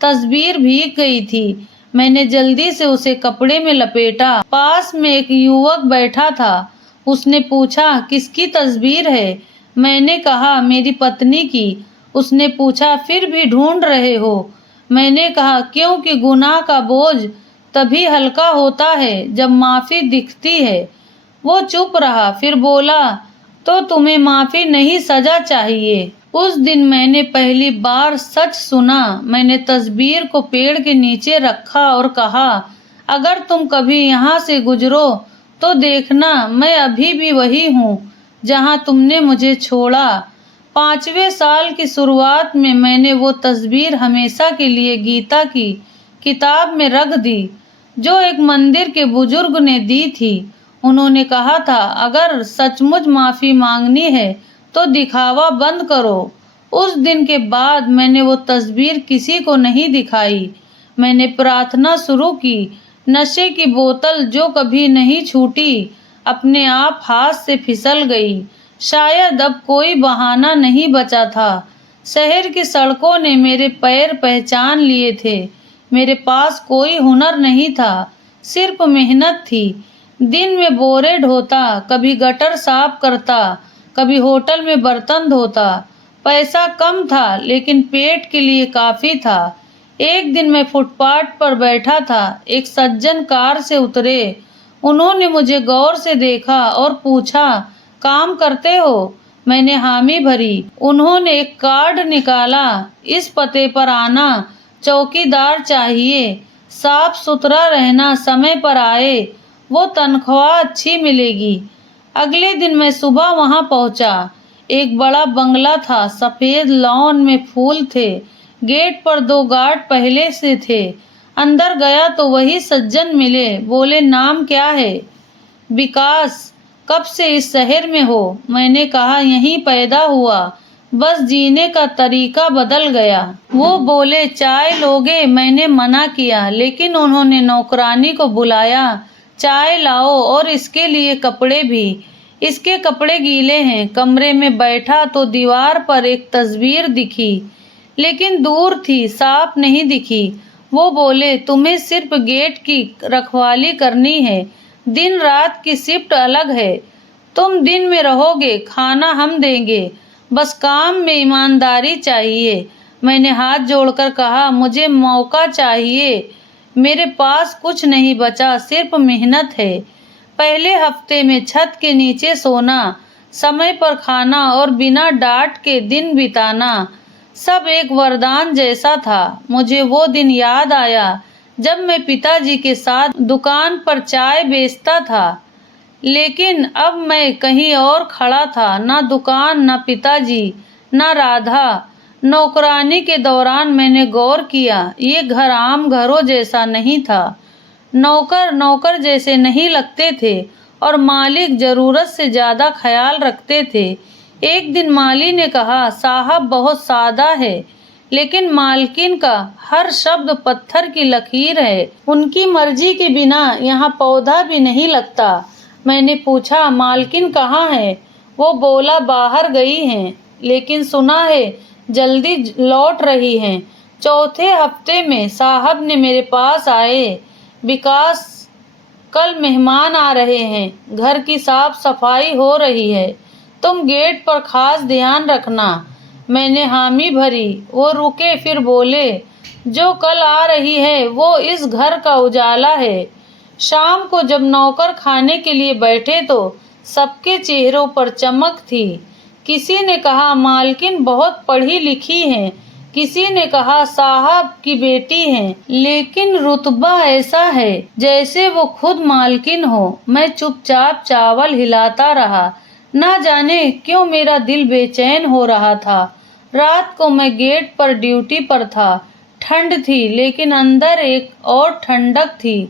तस्वीर भीग गई थी। मैंने जल्दी से उसे कपड़े में लपेटा। पास में एक युवक बैठा था। उसने पूछा, किसकी तस्वीर है? मैंने कहा, मेरी पत्नी की। उसने पूछा, फिर भी ढूंढ रहे हो? मैंने कहा, क्योंकि गुनाह का बोझ तभी हल्का होता है जब माफी दिखती है। वो चुप रहा, फिर बोला, तो तुम्हें माफी नहीं सजा चाहिए। उस दिन मैंने पहली बार सच सुना। मैंने तस्वीर को पेड़ के नीचे रखा और कहा, अगर तुम कभी यहाँ से गुजरो तो देखना मैं अभी भी वही हूँ जहाँ तुमने मुझे छोड़ा। 5वें साल की शुरुआत में मैंने वो तस्वीर हमेशा के लिए गीता की किताब में रख दी, जो एक मंदिर के बुजुर्ग ने दी थी। उन्होंने कहा था, अगर सचमुच माफी मांगनी है तो दिखावा बंद करो। उस दिन के बाद मैंने वो तस्वीर किसी को नहीं दिखाई। मैंने प्रार्थना शुरू की। नशे की बोतल जो कभी नहीं छूटी, अपने आप हाथ से फिसल गई। शायद अब कोई बहाना नहीं बचा था। शहर की सड़कों ने मेरे पैर पहचान लिए थे। मेरे पास कोई हुनर नहीं था, सिर्फ मेहनत थी। दिन में बोरे ढोता, कभी गटर साफ करता, कभी होटल में बर्तन धोता। पैसा कम था लेकिन पेट के लिए काफी था। एक दिन मैं फुटपाथ पर बैठा था। एक सज्जन कार से उतरे। उन्होंने मुझे गौर से देखा और पूछा, काम करते हो? मैंने हामी भरी। उन्होंने एक कार्ड निकाला, इस पते पर आना, चौकीदार चाहिए, साफ सुथरा रहना, समय पर आए, वो तनख्वाह अच्छी मिलेगी। अगले दिन मैं सुबह वहां पहुंचा। एक बड़ा बंगला था, सफेद लॉन में फूल थे। गेट पर 2 गार्ड पहले से थे। अंदर गया तो वही सज्जन मिले। बोले, नाम क्या है? विकास। कब से इस शहर में हो? मैंने कहा, यहीं पैदा हुआ, बस जीने का तरीका बदल गया। वो बोले, चाय लोगे? मैंने मना किया, लेकिन उन्होंने नौकरानी को बुलाया, चाय लाओ और इसके लिए कपड़े भी। इसके कपड़े गीले हैं। कमरे में बैठा तो दीवार पर एक तस्वीर दिखी, लेकिन दूर थी, साफ नहीं दिखी। वो बोले, तुम्हें सिर्फ गेट की रखवाली करनी है, दिन रात की शिफ्ट अलग है। तुम दिन में रहोगे, खाना हम देंगे, बस काम में ईमानदारी चाहिए। मैंने हाथ जोड़कर कहा, मुझे मौका चाहिए। मेरे पास कुछ नहीं बचा, सिर्फ मेहनत है। पहले हफ्ते में छत के नीचे सोना, समय पर खाना और बिना डांट के दिन बिताना, सब एक वरदान जैसा था। मुझे वो दिन याद आया जब मैं पिताजी के साथ दुकान पर चाय बेचता था, लेकिन अब मैं कहीं और खड़ा था। ना दुकान, ना पिताजी, ना राधा। नौकरानी के दौरान मैंने गौर किया, ये घर आम घरों जैसा नहीं था। नौकर नौकर जैसे नहीं लगते थे और मालिक जरूरत से ज़्यादा ख्याल रखते थे। एक दिन माली ने कहा, साहब बहुत सादा है, लेकिन मालकिन का हर शब्द पत्थर की लकीर है। उनकी मर्जी के बिना यहाँ पौधा भी नहीं लगता। मैंने पूछा, मालकिन कहाँ है? वो बोला, बाहर गई हैं, लेकिन सुना है जल्दी लौट रही हैं। चौथे हफ्ते में साहब ने मेरे पास आए, विकास, कल मेहमान आ रहे हैं, घर की साफ सफाई हो रही है, तुम गेट पर खास ध्यान रखना। मैंने हामी भरी। वो रुके, फिर बोले, जो कल आ रही है वो इस घर का उजाला है। शाम को जब नौकर खाने के लिए बैठे तो सबके चेहरों पर चमक थी। किसी ने कहा, मालकिन बहुत पढ़ी लिखी हैं, किसी ने कहा साहब की बेटी हैं, लेकिन रुतबा ऐसा है जैसे वो खुद मालकिन हो। मैं चुपचाप चावल हिलाता रहा। ना जाने क्यों मेरा दिल बेचैन हो रहा था। रात को मैं गेट पर ड्यूटी पर था। ठंड थी, लेकिन अंदर एक और ठंडक थी।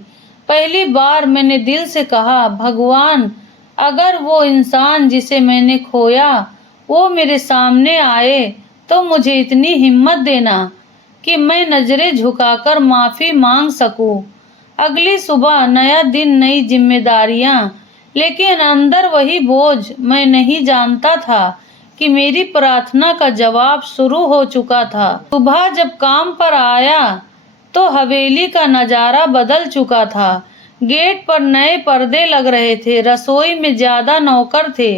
पहली बार मैंने दिल से कहा, भगवान, अगर वो इंसान जिसे मैंने खोया वो मेरे सामने आए तो मुझे इतनी हिम्मत देना कि मैं नजरें झुकाकर माफी मांग सकूं। अगली सुबह नया दिन, नई जिम्मेदारियां, लेकिन अंदर वही बोझ। मैं नहीं जानता था कि मेरी प्रार्थना का जवाब शुरू हो चुका था। सुबह जब काम पर आया तो हवेली का नजारा बदल चुका था। गेट पर नए पर्दे लग रहे थे, रसोई में ज्यादा नौकर थे,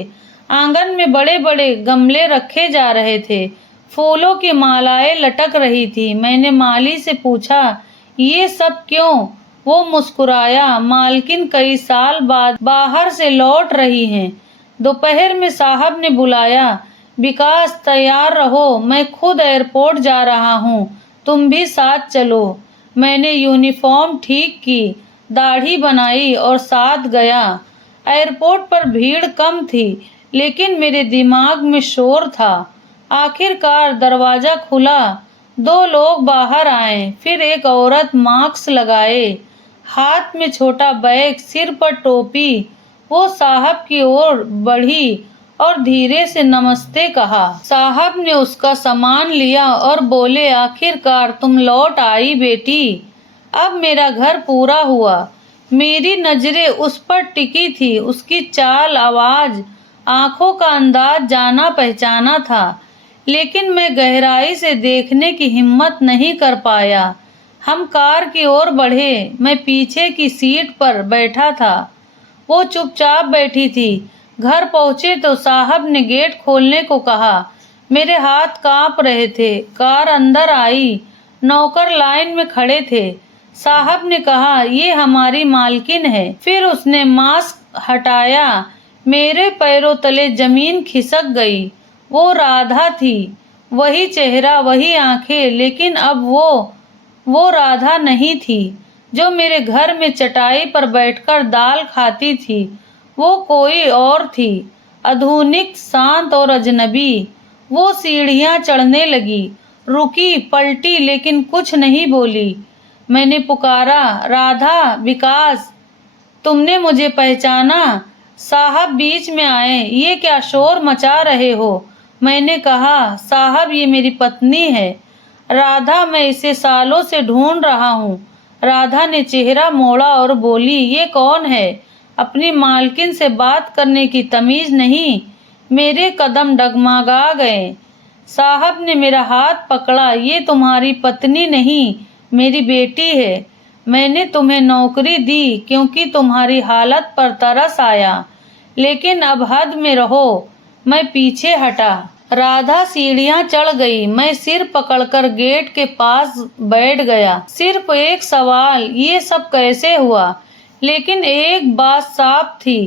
आंगन में बड़े बड़े गमले रखे जा रहे थे, फूलों की मालाएं लटक रही थी। मैंने माली से पूछा, ये सब क्यों? वो मुस्कुराया, मालकिन कई साल बाद बाहर से लौट रही हैं। दोपहर में साहब ने बुलाया, विकास तैयार रहो, मैं खुद एयरपोर्ट जा रहा हूँ, तुम भी साथ चलो। मैंने यूनिफॉर्म ठीक की, दाढ़ी बनाई और साथ गया। एयरपोर्ट पर भीड़ कम थी, लेकिन मेरे दिमाग में शोर था। आखिरकार दरवाजा खुला, 2 लोग बाहर आए, फिर एक औरत मास्क लगाए, हाथ में छोटा बैग, सिर पर टोपी। वो साहब की ओर बढ़ी और धीरे से नमस्ते कहा। साहब ने उसका सामान लिया और बोले, आखिरकार तुम लौट आई बेटी, अब मेरा घर पूरा हुआ। मेरी नजरें उस पर टिकी थी, उसकी चाल, आवाज, आंखों का अंदाज जाना पहचाना था, लेकिन मैं गहराई से देखने की हिम्मत नहीं कर पाया। हम कार की ओर बढ़े, मैं पीछे की सीट पर बैठा था, वो चुपचाप बैठी थी। घर पहुंचे तो साहब ने गेट खोलने को कहा। मेरे हाथ कांप रहे थे। कार अंदर आई, नौकर लाइन में खड़े थे। साहब ने कहा, ये हमारी मालकिन है। फिर उसने मास्क हटाया, मेरे पैरों तले जमीन खिसक गई। वो राधा थी, वही चेहरा, वही आंखें, लेकिन अब वो राधा नहीं थी जो मेरे घर में चटाई पर बैठकर दाल खाती थी। वो कोई और थी, आधुनिक, शांत और अजनबी। वो सीढ़ियां चढ़ने लगी, रुकी, पलटी, लेकिन कुछ नहीं बोली। मैंने पुकारा, राधा, विकास, तुमने मुझे पहचाना? साहब बीच में आए, ये क्या शोर मचा रहे हो? मैंने कहा, साहब ये मेरी पत्नी है, राधा, मैं इसे सालों से ढूंढ रहा हूँ। राधा ने चेहरा मोड़ा और बोली, ये कौन है? अपनी मालकिन से बात करने की तमीज नहीं। मेरे कदम डगमगा गए। साहब ने मेरा हाथ पकड़ा, ये तुम्हारी पत्नी नहीं, मेरी बेटी है। मैंने तुम्हें नौकरी दी क्योंकि तुम्हारी हालत पर तरस आया, लेकिन अब हद में रहो। मैं पीछे हटा। राधा सीढ़ियां चढ़ गई। मैं सिर पकड़कर गेट के पास बैठ गया। सिर्फ एक सवाल, ये सब कैसे हुआ? लेकिन एक बात साफ थी,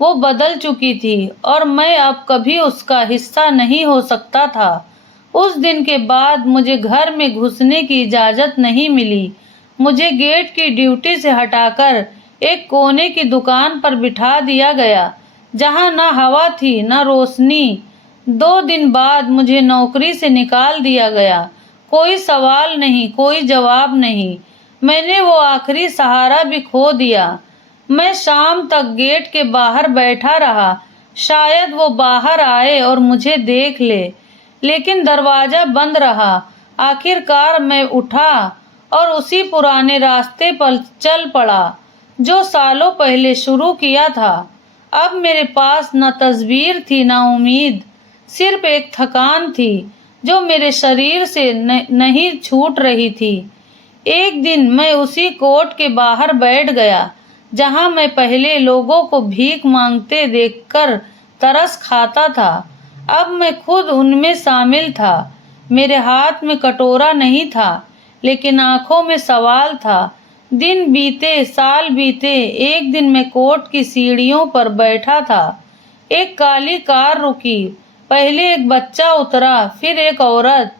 वो बदल चुकी थी और मैं अब कभी उसका हिस्सा नहीं हो सकता था। उस दिन के बाद मुझे घर में घुसने की इजाजत नहीं मिली। मुझे गेट की ड्यूटी से हटाकर एक कोने की दुकान पर बिठा दिया गया, जहां न हवा थी न रोशनी। 2 दिन बाद मुझे नौकरी से निकाल दिया गया। कोई सवाल नहीं, कोई जवाब नहीं। मैंने वो आखिरी सहारा भी खो दिया। मैं शाम तक गेट के बाहर बैठा रहा, शायद वो बाहर आए और मुझे देख ले, लेकिन दरवाजा बंद रहा। आखिरकार मैं उठा और उसी पुराने रास्ते पर चल पड़ा जो सालों पहले शुरू किया था। अब मेरे पास न तस्वीर थी न उम्मीद, सिर्फ एक थकान थी जो मेरे शरीर से नहीं छूट रही थी। एक दिन मैं उसी कोर्ट के बाहर बैठ गया जहां मैं पहले लोगों को भीख मांगते देखकर तरस खाता था। अब मैं खुद उनमें शामिल था। मेरे हाथ में कटोरा नहीं था, लेकिन आंखों में सवाल था। दिन बीते, साल बीते। एक दिन मैं कोर्ट की सीढ़ियों पर बैठा था। एक काली कार रुकी। पहले एक बच्चा उतरा, फिर एक औरत,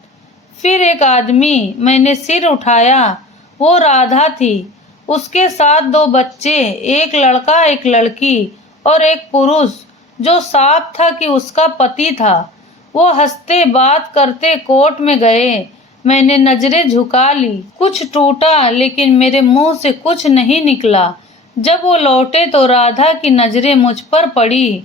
फिर एक आदमी। मैंने सिर उठाया। वो राधा थी। उसके साथ 2 बच्चे, एक लड़का एक लड़की और एक पुरुष जो साफ था कि उसका पति था। वो हंसते बात करते कोर्ट में गए। मैंने नजरें झुका ली। कुछ टूटा, लेकिन मेरे मुंह से कुछ नहीं निकला। जब वो लौटे तो राधा की नजरें मुझ पर पड़ी।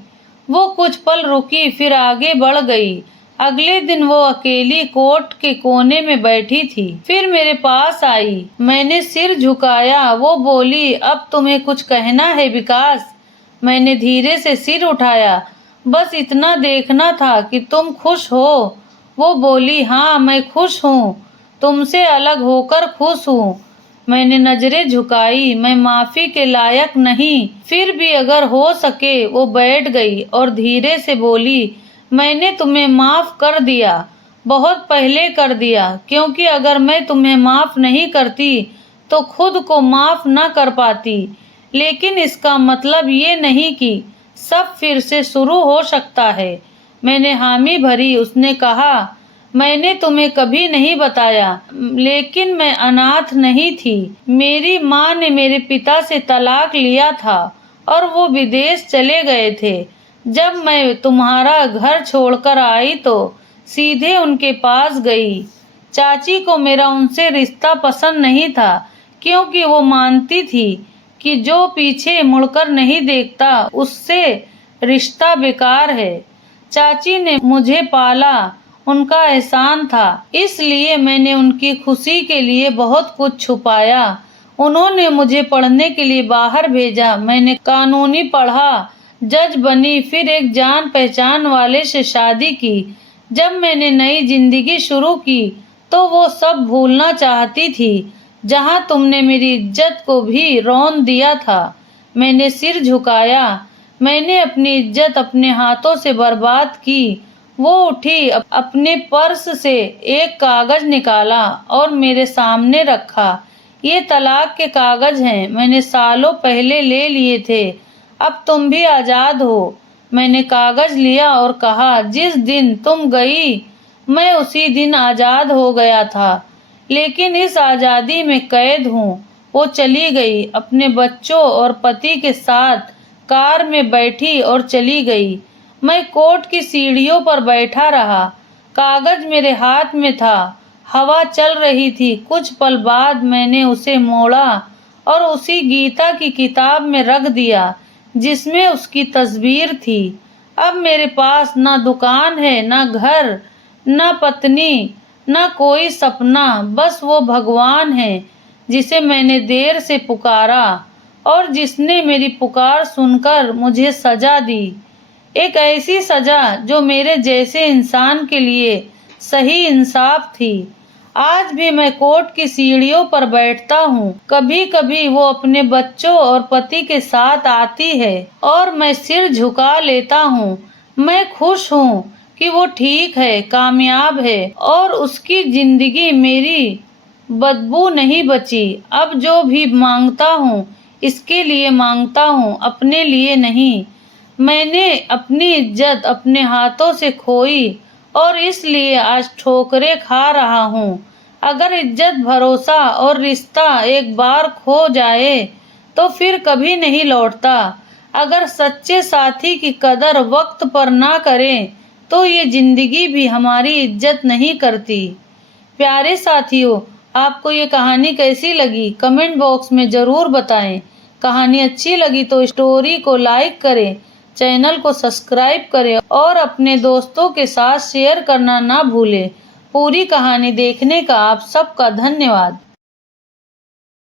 वो कुछ पल रुकी, फिर आगे बढ़ गई। अगले दिन वो अकेली कोर्ट के कोने में बैठी थी। फिर मेरे पास आई। मैंने सिर झुकाया। वो बोली, अब तुम्हें कुछ कहना है विकास? मैंने धीरे से सिर उठाया। बस इतना देखना था कि तुम खुश हो। वो बोली, हाँ मैं खुश हूँ, तुमसे अलग होकर खुश हूँ। मैंने नजरें झुकाई। मैं माफी के लायक नहीं, फिर भी अगर हो सके। वो बैठ गई और धीरे से बोली, मैंने तुम्हें माफ कर दिया, बहुत पहले कर दिया, क्योंकि अगर मैं तुम्हें माफ नहीं करती तो खुद को माफ न कर पाती। लेकिन इसका मतलब ये नहीं कि सब फिर से शुरू हो सकता है। मैंने हामी भरी। उसने कहा, मैंने तुम्हें कभी नहीं बताया, लेकिन मैं अनाथ नहीं थी। मेरी माँ ने मेरे पिता से तलाक लिया था और वो विदेश चले गए थे। जब मैं तुम्हारा घर छोड़कर आई तो सीधे उनके पास गई। चाची को मेरा उनसे रिश्ता पसंद नहीं था, क्योंकि वो मानती थी कि जो पीछे मुड़कर नहीं देखता उससे रिश्ता बेकार है। चाची ने मुझे पाला, उनका एहसान था, इसलिए मैंने उनकी खुशी के लिए बहुत कुछ छुपाया। उन्होंने मुझे पढ़ने के लिए बाहर भेजा। मैंने कानूनी पढ़ा, जज बनी, फिर एक जान पहचान वाले से शादी की। जब मैंने नई जिंदगी शुरू की तो वो सब भूलना चाहती थी, जहां तुमने मेरी इज्जत को भी रौंद दिया था। मैंने सिर झुकाया। मैंने अपनी इज्जत अपने हाथों से बर्बाद की। वो उठी, अपने पर्स से एक कागज निकाला और मेरे सामने रखा। ये तलाक के कागज हैं, मैंने सालों पहले ले लिए थे। अब तुम भी आजाद हो। मैंने कागज लिया और कहा, जिस दिन तुम गई मैं उसी दिन आजाद हो गया था, लेकिन इस आजादी में कैद हूँ। वो चली गई, अपने बच्चों और पति के साथ कार में बैठी और चली गई। मैं कोर्ट की सीढ़ियों पर बैठा रहा। कागज मेरे हाथ में था, हवा चल रही थी। कुछ पल बाद मैंने उसे मोड़ा और उसी गीता की किताब में रख दिया जिसमें उसकी तस्वीर थी। अब मेरे पास ना दुकान है, ना घर, ना पत्नी, ना कोई सपना, बस वो भगवान है जिसे मैंने देर से पुकारा और जिसने मेरी पुकार सुनकर मुझे सजा दी। एक ऐसी सजा जो मेरे जैसे इंसान के लिए सही इंसाफ थी। आज भी मैं कोर्ट की सीढ़ियों पर बैठता हूँ। कभी कभी वो अपने बच्चों और पति के साथ आती है और मैं सिर झुका लेता हूँ। मैं खुश हूँ कि वो ठीक है, कामयाब है और उसकी जिंदगी मेरी बदबू नहीं बची। अब जो भी मांगता हूँ इसके लिए मांगता हूँ, अपने लिए नहीं। मैंने अपनी इज्जत अपने हाथों से खोई और इसलिए आज ठोकरें खा रहा हूँ। अगर इज्जत, भरोसा और रिश्ता एक बार खो जाए तो फिर कभी नहीं लौटता। अगर सच्चे साथी की कदर वक्त पर ना करें तो ये जिंदगी भी हमारी इज्जत नहीं करती। प्यारे साथियों, आपको ये कहानी कैसी लगी कमेंट बॉक्स में ज़रूर बताएं। कहानी अच्छी लगी तो स्टोरी को लाइक करें, चैनल को सब्सक्राइब करें और अपने दोस्तों के साथ शेयर करना ना भूलें। पूरी कहानी देखने का आप सबका धन्यवाद।